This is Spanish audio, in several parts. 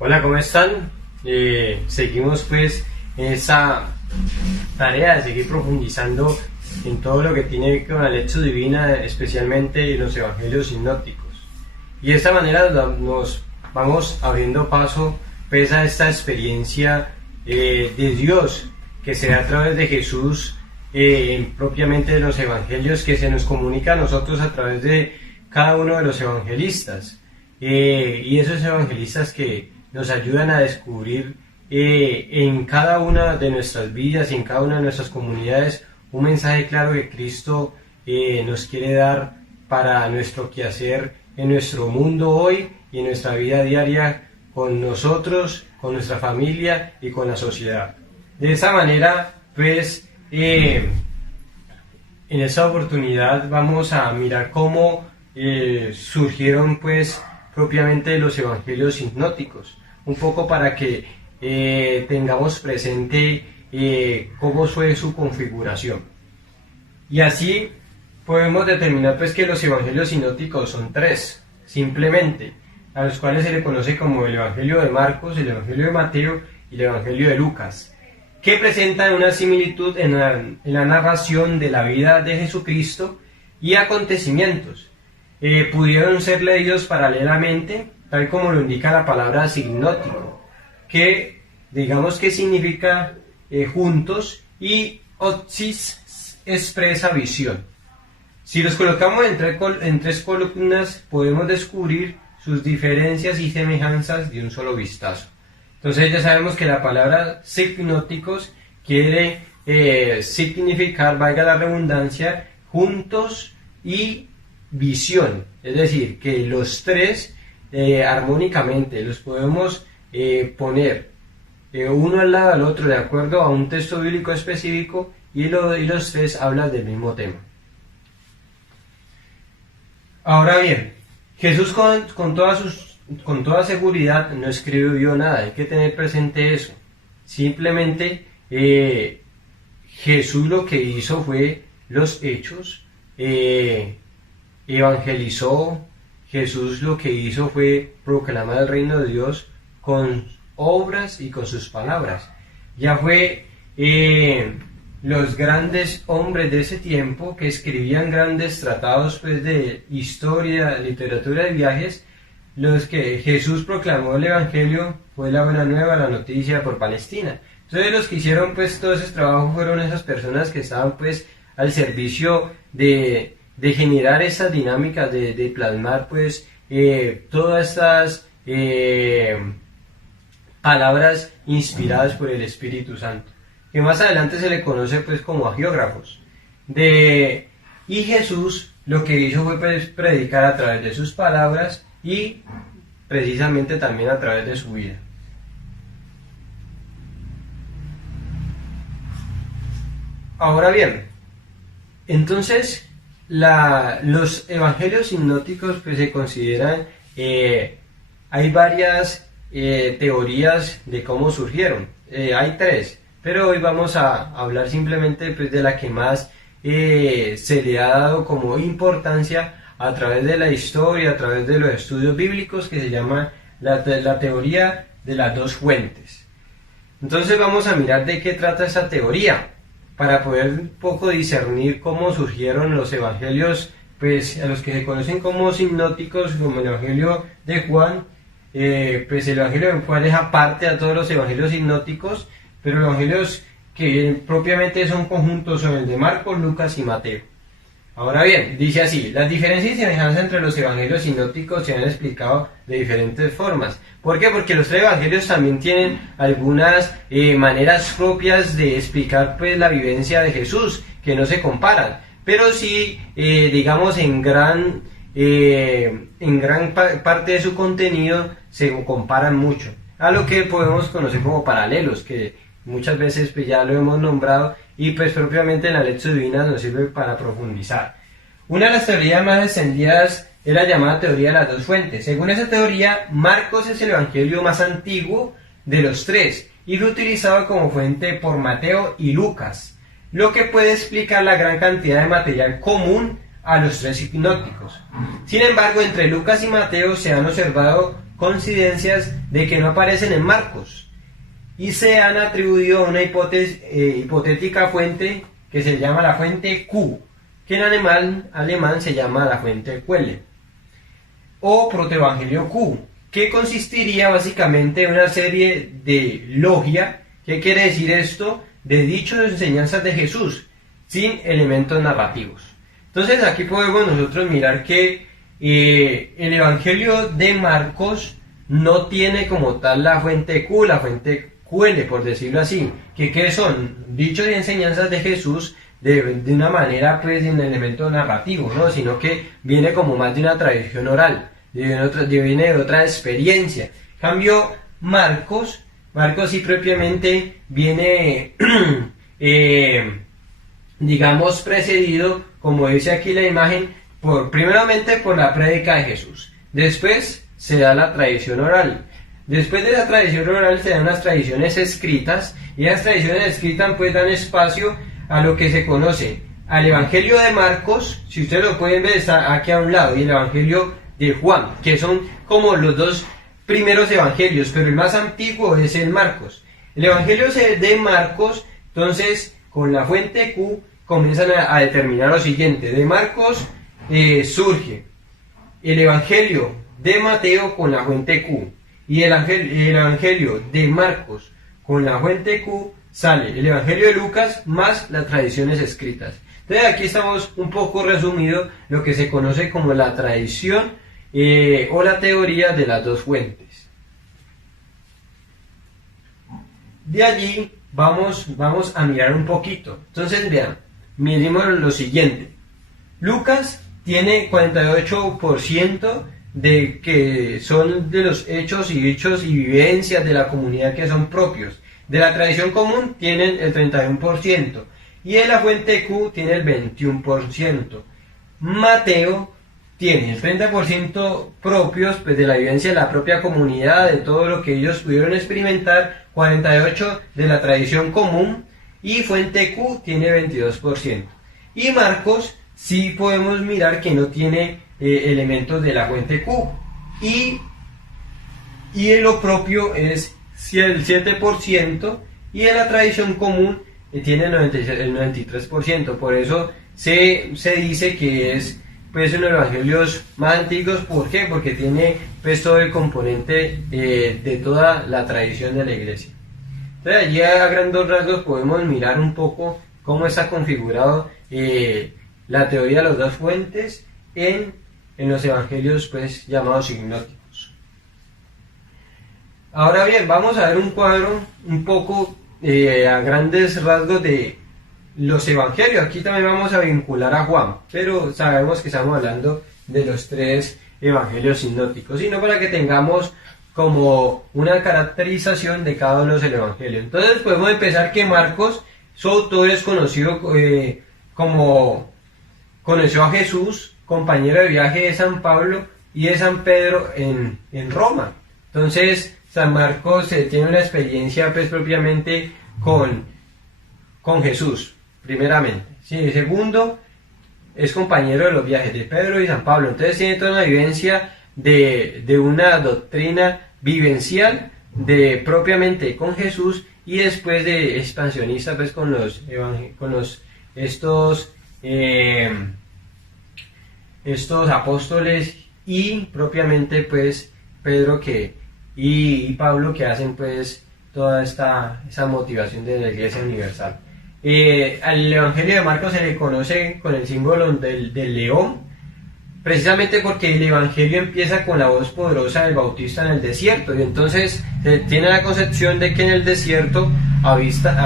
Hola, ¿cómo están? Seguimos pues en esta tarea de seguir profundizando en todo lo que tiene que ver con la lección divina, especialmente en los evangelios sinópticos. Y de esta manera nos vamos abriendo paso pues a esta experiencia de Dios que se da a través de Jesús, propiamente de los evangelios, que se nos comunica a nosotros a través de cada uno de los evangelistas. Y esos evangelistas que nos ayudan a descubrir en cada una de nuestras vidas y en cada una de nuestras comunidades un mensaje claro que Cristo nos quiere dar para nuestro quehacer en nuestro mundo hoy y en nuestra vida diaria con nosotros, con nuestra familia y con la sociedad. De esa manera, pues, en esta oportunidad vamos a mirar cómo surgieron, pues, propiamente los evangelios sinópticos, un poco para que tengamos presente cómo fue su configuración. Y así podemos determinar pues que los evangelios sinópticos son tres, simplemente, a los cuales se le conoce como el evangelio de Marcos, el evangelio de Mateo y el evangelio de Lucas, que presentan una similitud en la narración de la vida de Jesucristo y acontecimientos. Pudieron ser leídos paralelamente, tal como lo indica la palabra sinóptico, que digamos que significa juntos, y opsis expresa visión. Si los colocamos en tres columnas, podemos descubrir sus diferencias y semejanzas de un solo vistazo. Entonces ya sabemos que la palabra sinópticos quiere significar, valga la redundancia, juntos y visión, es decir, que los tres armónicamente los podemos poner uno al lado del otro de acuerdo a un texto bíblico específico y los tres hablan del mismo tema. Ahora bien, Jesús con toda seguridad no escribió nada, hay que tener presente eso. Simplemente Jesús lo que hizo fue los hechos, evangelizó. Jesús lo que hizo fue proclamar el reino de Dios con obras y con sus palabras. Ya fue los grandes hombres de ese tiempo que escribían grandes tratados pues, de historia, literatura de viajes, los que Jesús proclamó el evangelio, fue la buena nueva, la noticia por Palestina. Entonces los que hicieron pues todo ese trabajo fueron esas personas que estaban pues al servicio de generar esas dinámicas, de plasmar pues todas estas palabras inspiradas por el Espíritu Santo, que más adelante se le conoce pues como agiógrafos. Y Jesús lo que hizo fue pues, predicar a través de sus palabras y precisamente también a través de su vida. Ahora bien, entonces los evangelios sinópticos pues se consideran, hay varias teorías de cómo surgieron, hay tres, pero hoy vamos a hablar simplemente pues, de la que más se le ha dado como importancia a través de la historia, a través de los estudios bíblicos, que se llama la teoría de las dos fuentes. Entonces vamos a mirar de qué trata esa teoría, para poder un poco discernir cómo surgieron los evangelios, pues a los que se conocen como sinópticos, como el evangelio de Juan. Pues el evangelio de Juan es aparte a todos los evangelios sinópticos, pero los evangelios que propiamente son conjuntos son el de Marcos, Lucas y Mateo. Ahora bien, dice así: las diferencias y semejanzas entre los evangelios sinópticos se han explicado de diferentes formas. ¿Por qué? Porque los tres evangelios también tienen algunas maneras propias de explicar pues la vivencia de Jesús, que no se comparan, pero sí, digamos, en gran parte de su contenido se comparan mucho, a lo que podemos conocer como paralelos, que muchas veces pues ya lo hemos nombrado, y pues propiamente en la lección divina nos sirve para profundizar. Una de las teorías más extendidas es la llamada teoría de las dos fuentes. Según esa teoría, Marcos es el evangelio más antiguo de los tres y fue utilizado como fuente por Mateo y Lucas, lo que puede explicar la gran cantidad de material común a los tres sinópticos. Sin embargo, entre Lucas y Mateo se han observado coincidencias de que no aparecen en Marcos y se han atribuido a una hipotética fuente que se llama la fuente Q, que en alemán se llama la fuente Quelle, o protoevangelio Q, que consistiría básicamente en una serie de logia. ¿Qué quiere decir esto? De dichos o enseñanzas de Jesús, sin elementos narrativos. Entonces aquí podemos nosotros mirar que el Evangelio de Marcos no tiene como tal la fuente Q, la fuente Quelle, por decirlo así, que son dichos y enseñanzas de Jesús de una manera pues sin elementos narrativos, ¿no? Sino que viene como más de una tradición oral, viene de otra experiencia. En cambio, Marcos sí propiamente viene, digamos, precedido, como dice aquí la imagen, primeramente por la prédica de Jesús. Después se da la tradición oral. Después de la tradición oral se dan unas tradiciones escritas, y las tradiciones escritas pues dan espacio a lo que se conoce al Evangelio de Marcos, si ustedes lo pueden ver está aquí a un lado, y el Evangelio de Juan, que son como los dos primeros evangelios, pero el más antiguo es el Marcos. El Evangelio de Marcos, entonces, con la fuente Q, comienzan a determinar lo siguiente. De Marcos surge el Evangelio de Mateo con la fuente Q, y el Evangelio de Marcos con la fuente Q sale el Evangelio de Lucas más las tradiciones escritas. Entonces aquí estamos un poco resumido lo que se conoce como la tradición o la teoría de las dos fuentes. De allí vamos a mirar un poquito. Entonces vean, miremos lo siguiente. Lucas tiene 48% de que son de los hechos y vivencias de la comunidad que son propios. De la tradición común tienen el 31% y de la fuente Q tiene el 21%. Mateo tiene el 30% propios pues, de la vivencia de la propia comunidad, de todo lo que ellos pudieron experimentar, 48% de la tradición común, y fuente Q tiene 22%. Y Marcos sí podemos mirar que no tiene elementos de la fuente Q, y de lo propio es el 7%, y de la tradición común tiene el 93%. Por eso se dice que es pues uno de los evangelios más antiguos. ¿Por qué? Porque tiene pues todo el componente de toda la tradición de la iglesia. Entonces allí a grandes rasgos podemos mirar un poco cómo está configurado la teoría de las dos fuentes en los evangelios pues llamados sinópticos. Ahora bien, vamos a ver un cuadro un poco a grandes rasgos de los evangelios. Aquí también vamos a vincular a Juan, pero sabemos que estamos hablando de los tres evangelios sinópticos, sino para que tengamos como una caracterización de cada uno de los evangelios. Entonces podemos empezar que Marcos, su autor es conocido como conoció a Jesús, compañero de viaje de San Pablo y de San Pedro en Roma. Entonces San Marcos tiene una experiencia pues propiamente con Jesús, primeramente. Sí, segundo, es compañero de los viajes de Pedro y San Pablo. Entonces tiene toda una vivencia de una doctrina vivencial propiamente con Jesús, y después de expansionista pues con estos apóstoles, y propiamente pues Pedro y Pablo, que hacen pues toda esa motivación de la Iglesia Universal. Al Evangelio de Marcos se le conoce con el símbolo del león, precisamente porque el Evangelio empieza con la voz poderosa del Bautista en el desierto, y entonces se tiene la concepción de que en el desierto habitan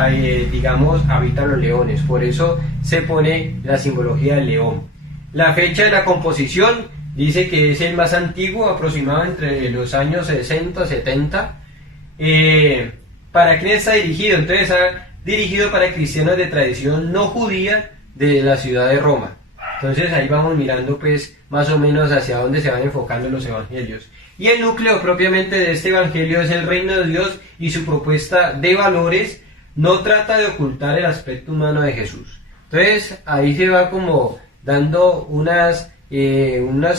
los leones. Por eso se pone la simbología del león. La fecha de la composición dice que es el más antiguo, aproximado entre los años 60 y 70. ¿Para quién está dirigido? Entonces está dirigido para cristianos de tradición no judía de la ciudad de Roma. Entonces ahí vamos mirando pues más o menos hacia dónde se van enfocando los evangelios. Y el núcleo propiamente de este evangelio es el reino de Dios, y su propuesta de valores no trata de ocultar el aspecto humano de Jesús. Entonces ahí se va como dando unas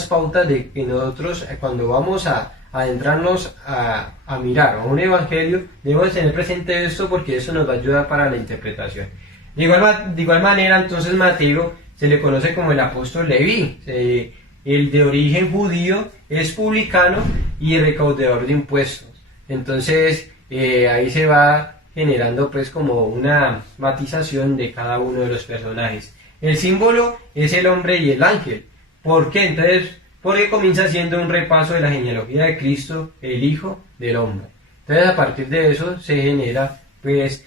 pautas de que nosotros cuando vamos a adentrarnos a mirar a un evangelio, debemos tener presente esto porque eso nos va a ayudar para la interpretación. De igual manera, entonces Mateo se le conoce como el apóstol Leví, el de origen judío, es publicano y recaudador de impuestos. Entonces ahí se va generando pues como una matización de cada uno de los personajes. El símbolo es el hombre y el ángel. ¿Por qué? Entonces, porque comienza siendo un repaso de la genealogía de Cristo, el Hijo del Hombre. Entonces, a partir de eso se genera pues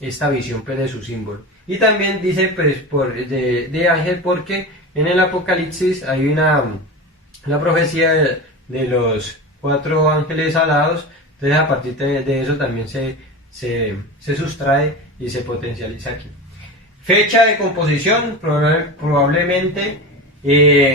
esta visión pues, de su símbolo. Y también dice pues de ángel porque en el Apocalipsis hay una profecía de los 4 ángeles alados. Entonces, a partir de eso también se sustrae y se potencializa aquí. Fecha de composición, probablemente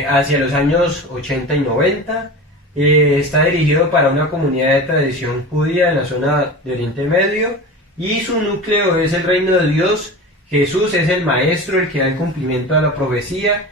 hacia los años 80 y 90. Está dirigido para una comunidad de tradición judía en la zona de Oriente Medio y su núcleo es el reino de Dios. Jesús es el maestro, el que da el cumplimiento a la profecía,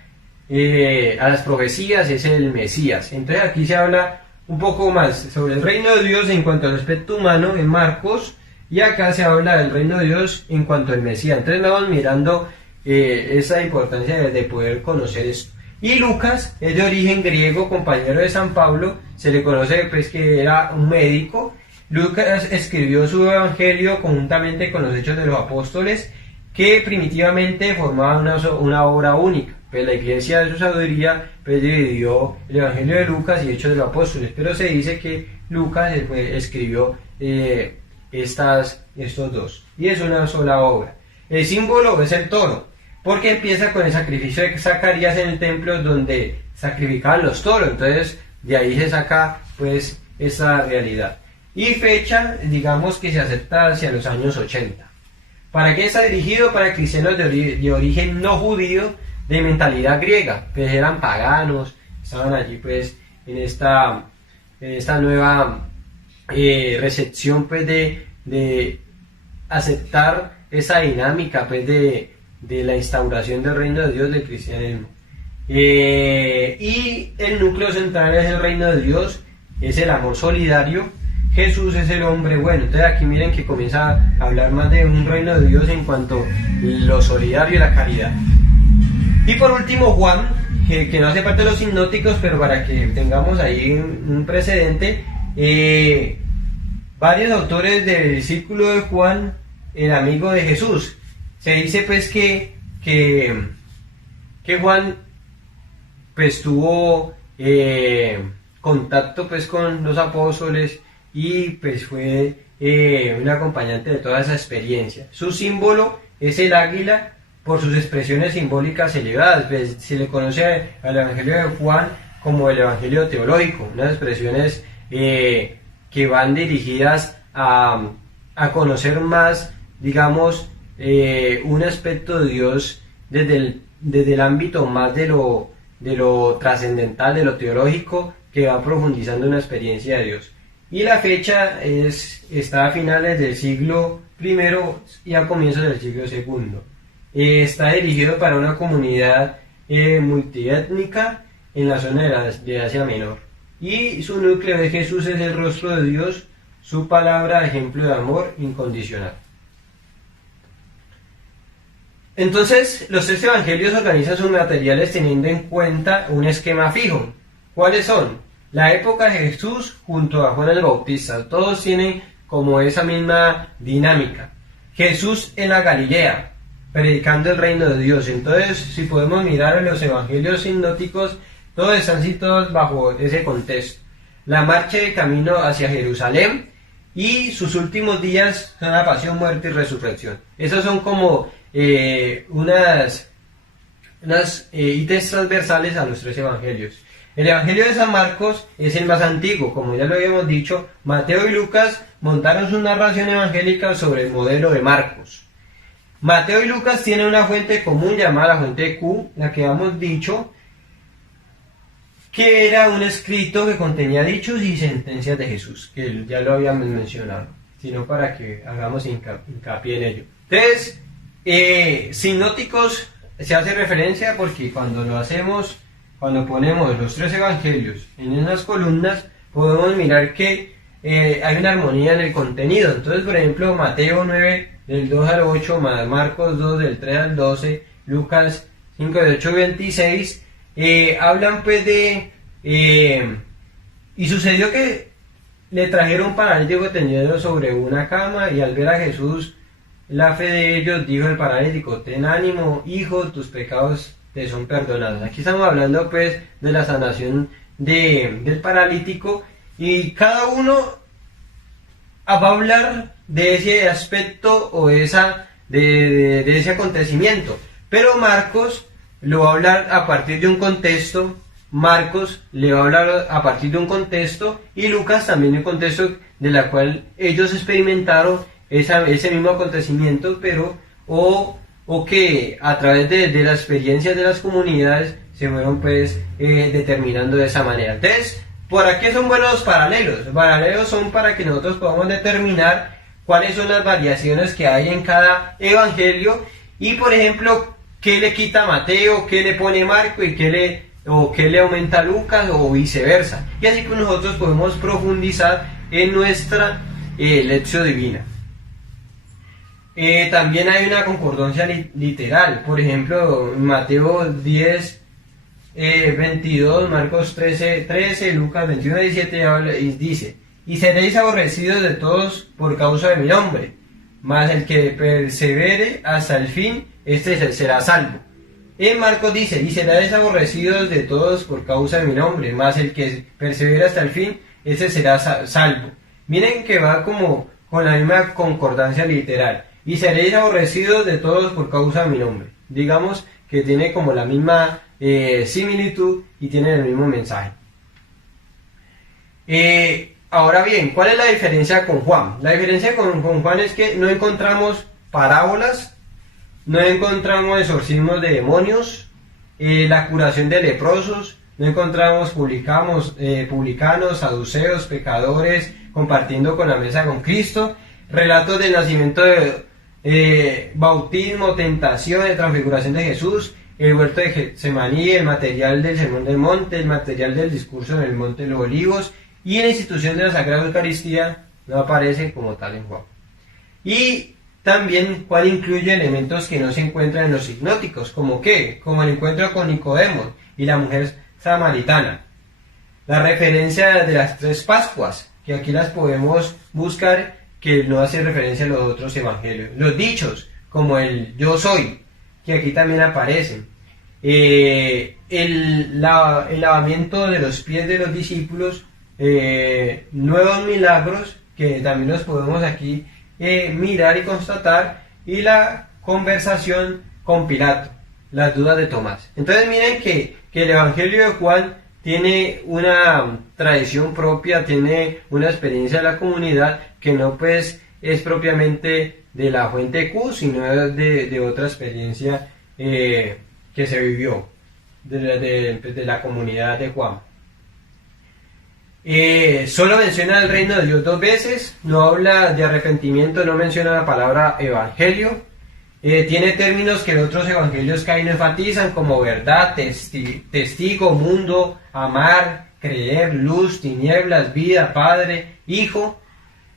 a las profecías, es el Mesías. Entonces aquí se habla un poco más sobre el reino de Dios en cuanto al aspecto humano en Marcos, y acá se habla del reino de Dios en cuanto al Mesías. Entonces vamos mirando esa importancia de poder conocer esto. Y Lucas es de origen griego, compañero de San Pablo, se le conoce pues que era un médico. Lucas escribió su evangelio conjuntamente con los Hechos de los Apóstoles, que primitivamente formaban una obra única. Pues la iglesia de su sabiduría pues dividió el evangelio de Lucas y Hechos de los Apóstoles, pero se dice que Lucas escribió estos dos, y es una sola obra. El símbolo es el toro, porque empieza con el sacrificio de Zacarías en el templo donde sacrificaban los toros. Entonces de ahí se saca pues esa realidad. Y fecha, digamos que se acepta hacia los años 80. ¿Para qué está dirigido? Para cristianos de origen no judío, de mentalidad griega, pues eran paganos, estaban allí pues en esta nueva recepción pues de aceptar esa dinámica pues de la instauración del reino de Dios, del cristianismo. Y el núcleo central es el reino de Dios, es el amor solidario. Jesús es el hombre bueno. Entonces aquí miren que comienza a hablar más de un reino de Dios en cuanto a lo solidario y la caridad. Y por último Juan, que no hace parte de los sinópticos, pero para que tengamos ahí un precedente, varios autores del círculo de Juan, el amigo de Jesús, se dice pues que Juan pues tuvo contacto pues con los apóstoles y pues fue un acompañante de toda esa experiencia. Su símbolo es el águila por sus expresiones simbólicas elevadas. Pues se le conoce al Evangelio de Juan como el Evangelio teológico, unas expresiones que van dirigidas a conocer más, digamos, un aspecto de Dios desde el ámbito más de lo trascendental, de lo teológico, que va profundizando en la experiencia de Dios. Y la fecha está a finales del siglo I y a comienzos del siglo II. Está dirigido para una comunidad multiétnica en la zona de Asia Menor. Y su núcleo de Jesús es el rostro de Dios, su palabra, ejemplo de amor incondicional. Entonces, los 3 evangelios organizan sus materiales teniendo en cuenta un esquema fijo. ¿Cuáles son? La época de Jesús junto a Juan el Bautista. Todos tienen como esa misma dinámica. Jesús en la Galilea, predicando el reino de Dios. Entonces, si podemos mirar en los evangelios sinópticos, todos están situados bajo ese contexto. La marcha de camino hacia Jerusalén y sus últimos días son la pasión, muerte y resurrección. Esos son como unas ítems transversales a los 3 evangelios. El evangelio de San Marcos es el más antiguo, como ya lo habíamos dicho. Mateo y Lucas montaron su narración evangélica sobre el modelo de Marcos. Mateo y Lucas tienen una fuente común llamada la fuente Q, la que hemos dicho, que era un escrito que contenía dichos y sentencias de Jesús, que ya lo habíamos mencionado, sino para que hagamos hincapié en ello. Entonces, sinópticos se hace referencia porque cuando ponemos los 3 evangelios en esas columnas, podemos mirar que hay una armonía en el contenido. Entonces, por ejemplo, Mateo 9, del 2 al 8, Marcos 2, del 3 al 12, Lucas 5, del 8 al 26, hablan pues de... y sucedió que le trajeron un paralítico tendido sobre una cama, y al ver a Jesús la fe de ellos, dijo el paralítico: ten ánimo, hijo, tus pecados te son perdonados. Aquí estamos hablando pues de la sanación del paralítico, y cada uno va a hablar de ese aspecto o de ese acontecimiento, pero Marcos lo va a hablar a partir de un contexto. Marcos le va a hablar a partir de un contexto, y Lucas también de un contexto de la cual ellos experimentaron ese mismo acontecimiento, pero o que a través de las experiencias de las comunidades se fueron pues determinando de esa manera. Entonces, ¿por qué son buenos los paralelos? Los paralelos son para que nosotros podamos determinar cuáles son las variaciones que hay en cada evangelio, y por ejemplo, qué le quita Mateo, qué le pone Marco, y qué le aumenta Lucas, o viceversa. Y así pues nosotros podemos profundizar en nuestra lección divina. También hay una concordancia literal. Por ejemplo, Mateo 10, 22, Marcos 13, Lucas 21, 17 habla y dice: y seréis aborrecidos de todos por causa de mi nombre, mas el que persevere hasta el fin, este será salvo. En Marcos dice: y seréis aborrecidos de todos por causa de mi nombre, mas el que persevera hasta el fin, ese será salvo. Miren que va como con la misma concordancia literal. Y seréis aborrecidos de todos por causa de mi nombre. Digamos que tiene como la misma similitud y tiene el mismo mensaje. Ahora bien, ¿cuál es la diferencia con Juan? La diferencia con Juan es que no encontramos parábolas, no encontramos exorcismos de demonios, la curación de leprosos, no encontramos publicanos, saduceos, pecadores compartiendo con la mesa con Cristo, relatos del nacimiento, bautismo, tentación, de transfiguración de Jesús, el huerto de Getsemaní, el material del sermón del monte, el material del discurso en el monte de los olivos, y en la institución de la Sagrada Eucaristía no aparece como tal en Juan. Y también Juan incluye elementos que no se encuentran en los sinópticos, como el encuentro con Nicodemo y la mujer samaritana, la referencia de las 3 Pascuas, que aquí las podemos buscar, que no hace referencia a los otros evangelios, los dichos, como el yo soy, que aquí también aparecen, el lavamiento de los pies de los discípulos, nuevos milagros, que también los podemos aquí mirar y constatar, y la conversación con Pilato, las dudas de Tomás. Entonces miren que el evangelio de Juan tiene una tradición propia, tiene una experiencia de la comunidad que no pues es propiamente de la fuente Q, sino de otra experiencia que se vivió de la comunidad de Juan. Solo menciona el reino de Dios 2 veces, no habla de arrepentimiento, no menciona la palabra evangelio. Tiene términos que en otros evangelios que ahí no enfatizan, como verdad, testigo, mundo, amar, creer, luz, tinieblas, vida, padre, hijo,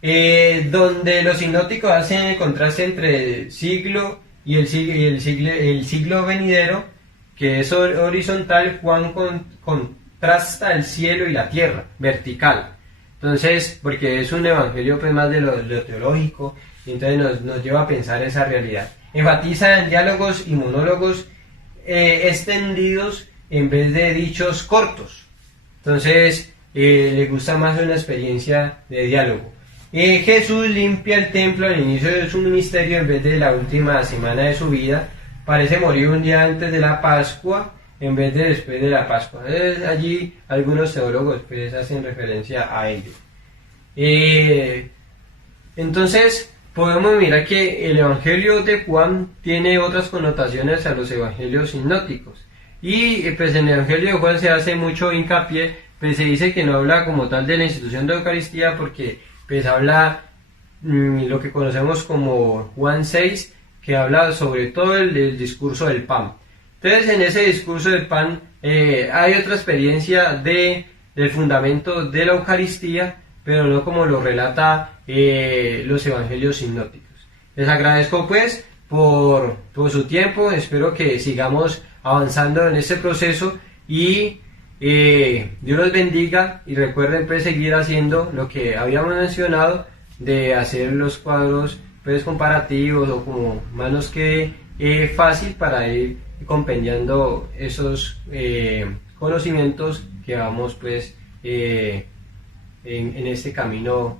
donde los sinópticos hacen el contraste entre el siglo y el siglo venidero, que es horizontal. Juan contrasta el cielo y la tierra, vertical. Entonces, porque es un evangelio pues más de lo teológico, y entonces nos lleva a pensar esa realidad. Enfatiza en diálogos y monólogos extendidos en vez de dichos cortos. Entonces, le gusta más una experiencia de diálogo. Jesús limpia el templo al inicio de su ministerio en vez de la última semana de su vida. Parece morir un día antes de la Pascua en vez de después de la Pascua. Allí algunos teólogos pues hacen referencia a ello. Entonces, podemos mirar que el evangelio de Juan tiene otras connotaciones a los evangelios sinópticos, y pues en el evangelio de Juan se hace mucho hincapié, pues se dice que no habla como tal de la institución de Eucaristía, porque pues habla lo que conocemos como Juan 6, que habla sobre todo el discurso del pan. Entonces en ese discurso del pan hay otra experiencia de del fundamento de la Eucaristía, pero no como lo relata los evangelios sinópticos. Les agradezco pues por su tiempo, espero que sigamos avanzando en este proceso y Dios los bendiga, y recuerden pues seguir haciendo lo que habíamos mencionado, de hacer los cuadros pues comparativos, o como más nos quede fácil para ir compendiando esos conocimientos que vamos pues en este camino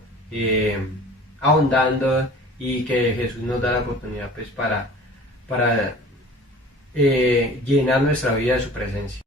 ahondando, y que Jesús nos da la oportunidad pues para llenar nuestra vida de su presencia.